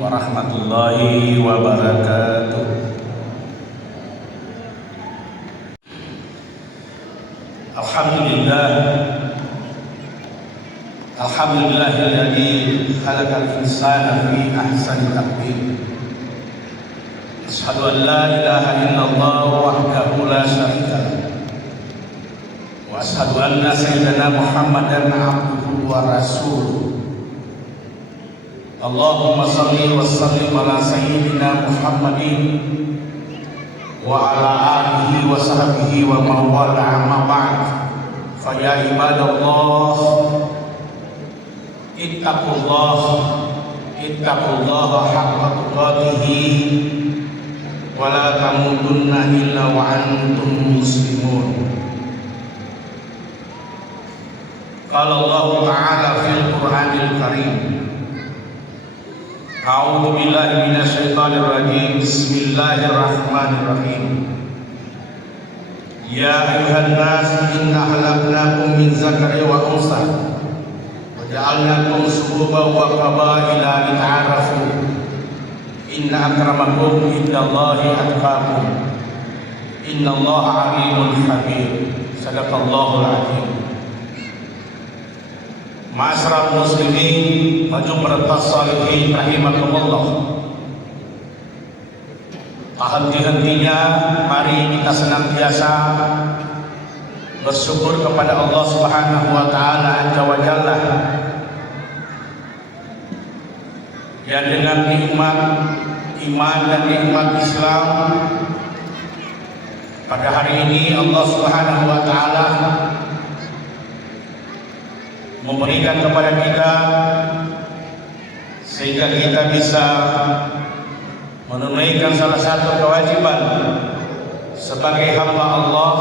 warahmatullahi wabarakatuh. Alhamdulillahilladzi khalaqal insana fi ahsani taqwim. Asyhadu an la ilaha illallah wahdahu la syarika lah. Wa asyhadu anna sayyidana Muhammadan abduhu wa rasuluh. Allahumma shalli wa sallim ala sayyidina Muhammadin wa ala alihi wa sahbihi wa man wala, amma ba'd. Fa ya ibadallah, ittaqullaha haqqa tuqatih wa la tamutunna illa wa antum muslimun. Qala Allah Ta'ala fil Qur'anil Karim, a'udzu billahi minasy syaithanir rajim. Bismillahirrahmanirrahim. Ya ayyuhan nas, inna khalaqnakum min dzakari wa unsa wa ja'alnakum syu'uban wa qabaila lita'arafu. Inna akramakum indallahi atqakum. Innallaha 'alimun khabir. Shadaqallahul 'azim. Ma'asyiral muslimin wa jumratus shalihin rahimakumullah. Henti-hentinya mari kita senantiasa bersyukur kepada Allah Subhanahu wa taala Azza wa Jalla yang dengan nikmat iman dan nikmat Islam pada hari ini Allah Subhanahu wa taala memberikan kepada kita sehingga kita bisa menunaikan salah satu kewajiban sebagai hamba Allah,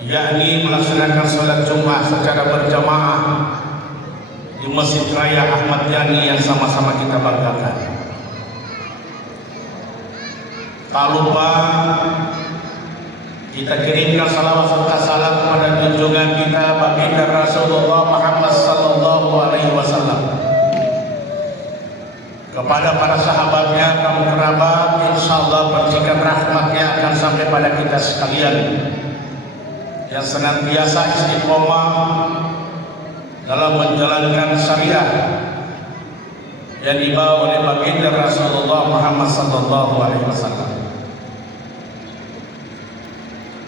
yakni melaksanakan salat Jumat secara berjamaah di Masjid Raya Ahmad Yani yang sama-sama kita banggakan. Tak lupa kita kirimkan salawat serta salam kepada junjungan kita baginda Rasulullah Muhammad sallallahu alaihi wasallam, kepada para sahabatnya, kaum kerabat, insyaallah percikan rahmatnya akan sampai pada kita sekalian yang senantiasa istiqomah dalam menjalankan syariat yang dibawa oleh baginda Rasulullah Muhammad sallallahu alaihi wasallam.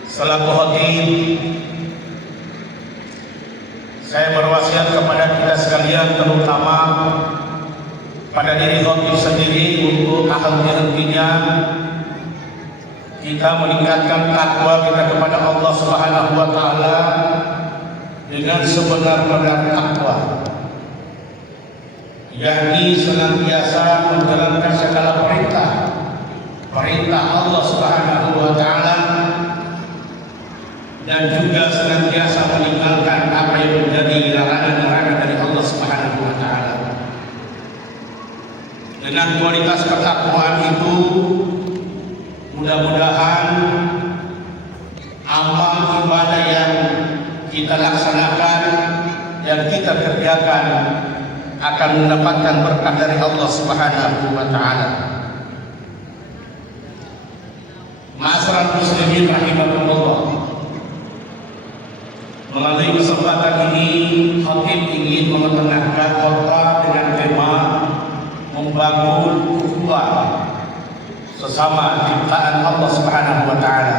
Selaku khatib, saya berwasiat kepada kita sekalian, terutama pada diri khatib sendiri, untuk henti-hentinya kita meningkatkan takwa kita kepada Allah Subhanahu wa taala dengan sebenar-benar takwa, yakni senantiasa menjalankan segala perintah Allah Subhanahu wa taala dan juga senantiasa meninggalkan apa yang menjadi larangan-larangan dari Allah Subhanahu wa taala. Dengan kualitas ketakwaan itu, mudah-mudahan amal ibadah yang kita laksanakan dan kita kerjakan akan mendapatkan berkah dari Allah Subhanahu wa taala. Ma'asyiral muslimin rahimakumullah. Melalui kesempatan ini, khatib ingin mengetengahkan khotbah dengan tema membangun ukhuwah sesama ciptaan Allah Subhanahu wa taala.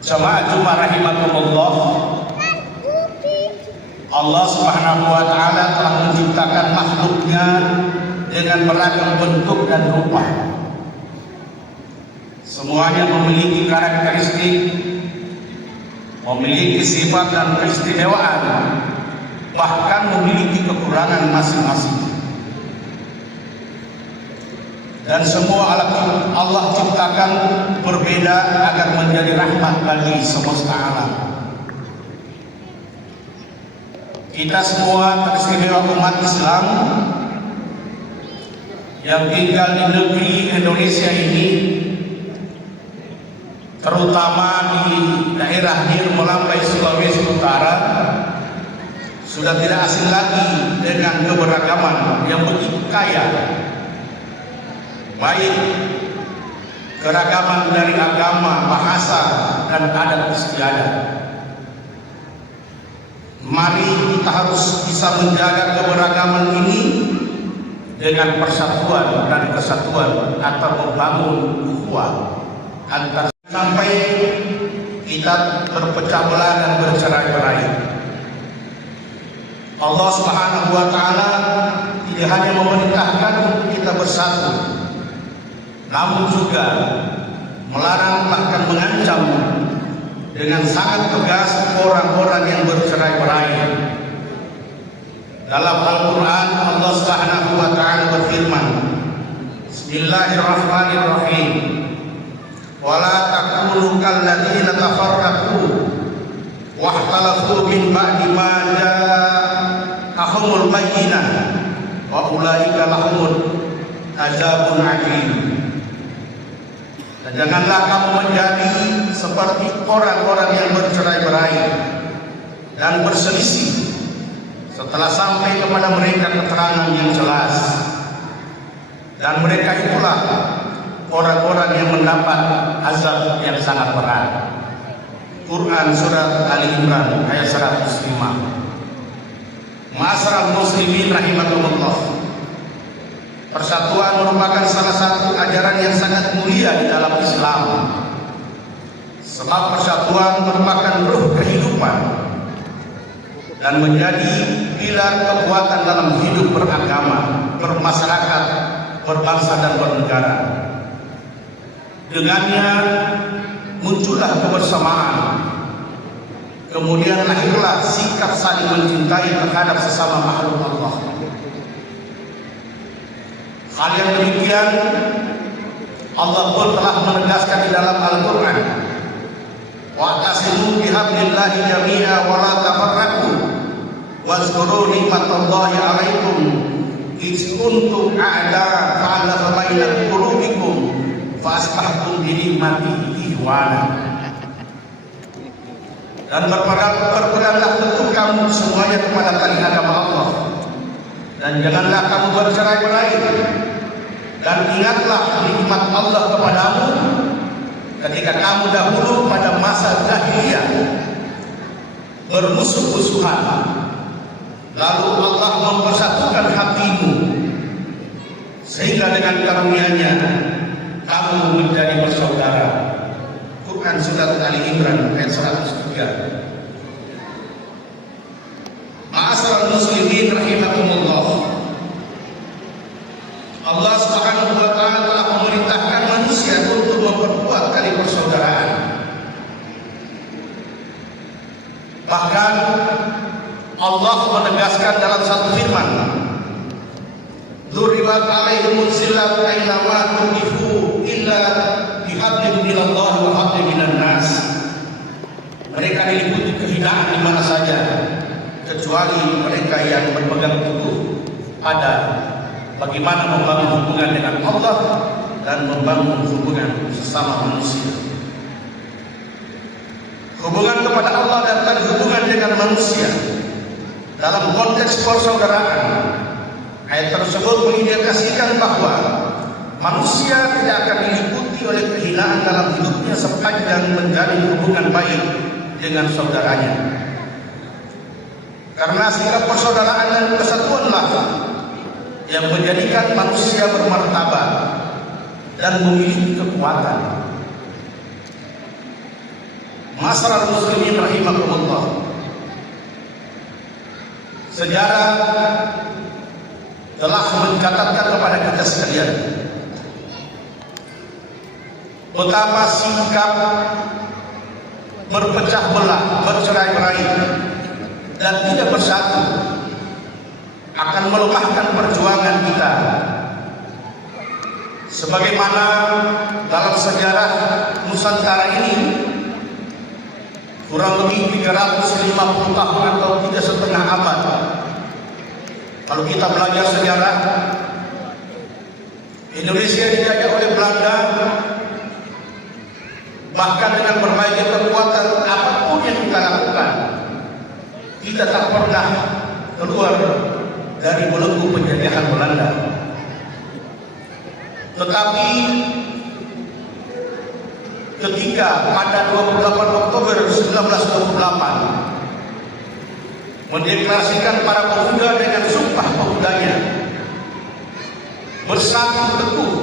Jamaah Jumat rahimakumullah, Allah Subhanahu wa taala telah menciptakan makhluknya dengan beragam bentuk dan rupa. Semuanya memiliki karakteristik, memiliki sifat dan keistimewaan, bahkan memiliki kekurangan masing-masing. Dan semua Allah ciptakan berbeda agar menjadi rahmat bagi semesta alam. Kita semua teristimewa umat Islam yang tinggal di negeri Indonesia ini, terutama di daerah Nir Melambai Sulawesi Utara, sudah tidak asing lagi dengan keberagaman yang begitu kaya, baik keragaman dari agama, bahasa, dan adat istiadat. Mari kita harus bisa menjaga keberagaman ini dengan persatuan dan kesatuan atau membangun ukhuwah antar sampai kita berpecah belah dan bercerai-berai. Allah Subhanahu wa taala tidak hanya memerintahkan untuk kita bersatu, namun juga melarang bahkan mengancam dengan sangat tegas orang-orang yang bercerai-berai. Dalam Al-Quran Allah Subhanahu wa taala berfirman, Bismillahirrahmanirrahim. Wala takunu kalladzina tafarraqu wahtalafu min ba'di ma ja'ahumul bayyinah wa ulaika lahumul azabun alim. Dan janganlah kamu menjadi seperti orang-orang yang bercerai-berai dan berselisih setelah sampai kepada mereka keterangan yang jelas, dan mereka itulah orang-orang yang mendapat azab yang sangat berat. Quran Surat Ali Imran ayat 105. Ma'asyiral muslimin rahimakumullah, persatuan merupakan salah satu ajaran yang sangat mulia di dalam Islam. Sebab persatuan merupakan ruh kehidupan dan menjadi pilar kekuatan dalam hidup beragama, bermasyarakat, berbangsa dan bernegara. Dengannya muncullah kebersamaan, kemudian lahirlah sikap saling mencintai terhadap sesama makhluk Allah. Hal yang demikian Allah pun telah menegaskan di dalam Al-Quran, wa'tasimu bihablillahi jami'a wa la tafarraqu wazkuru nikmatallahi 'alaikum idz kuntum a'da fa'alafa baina qulubikum fa asbahtum bi ni'matihi ikhwana. Dan berpeganglah teguh kamu semuanya kepada tali agama Allah, dan janganlah kamu bercerai-berai, dan ingatlah nikmat Allah kepadamu ketika kamu dahulu pada masa jahiliyah bermusuh-musuhan, lalu Allah mempersatukan hatimu sehingga dengan karunia-Nya kamu menjadi bersaudara. Quran Surat Ali Imran ayat 103. Ma'asyiral muslimin rahimakumullah, Allah Subhanahu wa taala telah memerintahkan manusia untuk memperkuat tali persaudaraan. Bahkan Allah menegaskan dalam satu firman, Dzuribat alaihimuz zillat aina ma tuqifu illa bihablin minallahi wa hablin minan nas. Mereka diliputi kehinaan di mana saja, kecuali mereka yang berpegang teguh pada bagaimana membangun hubungan dengan Allah dan membangun hubungan sesama manusia. Hubungan kepada Allah dan hubungan dengan manusia dalam konteks persaudaraan, ayat tersebut mengindikasikan bahwa manusia tidak akan diliputi oleh kehinaan dalam hidupnya sepanjang menjalin hubungan baik dengan saudaranya. Karena sikap persaudaraan dan kesatuanlah yang menjadikan manusia bermartabat dan memiliki kekuatan. Ma'asyiral muslimin rahimakumullah, sejarah telah mencatatkan kepada kita sekalian betapa sikap berpecah belah, bercerai-berai dan tidak bersatu akan melemahkan perjuangan kita. Sebagaimana dalam sejarah Nusantara ini kurang lebih 350 tahun atau 3,5 abad. Kalau kita belajar sejarah, Indonesia dijajah oleh Belanda, bahkan dengan berbagai kekuatan apapun yang kita lakukan, kita tak pernah keluar dari belenggu penjajahan Belanda. Tetapi ketika pada 28 Oktober 1928 mendeklarasikan para pemuda dengan sumpah pemudanya bersatu teguh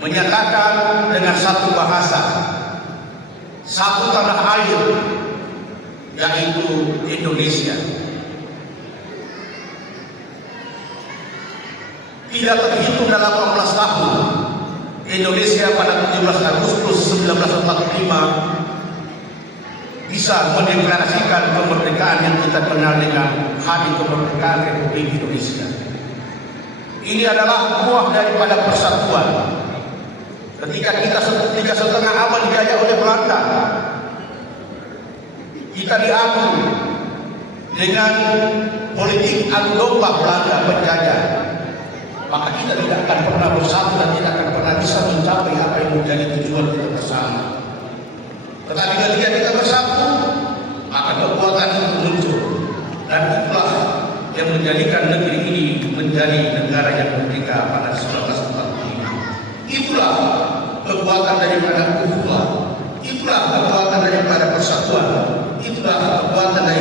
menyatakan dengan satu bahasa, satu tanah air, yaitu Indonesia. Tidak terhitung dalam 18 tahun, Indonesia pada 17 Agustus 1945 bisa mendeklarasikan kemerdekaan yang kita kenal dengan Hari Kemerdekaan Republik Indonesia. Ini adalah buah daripada persatuan. Ketika kita setengah abad dijajah oleh Belanda, kita diadu dengan politik adu domba Belanda penjajah, maka kita tidak akan pernah bersatu dan tidak akan pernah bisa mencapai apa yang menjadi tujuan kita bersama. Tetapi ketika kita bersatu, maka kekuatan itu muncul, dan itulah yang menjadikan negeri ini menjadi negara yang merdeka pada 1945. Itulah kekuatan daripada ukhuwah, itulah kekuatan daripada persatuan, itulah kekuatan dari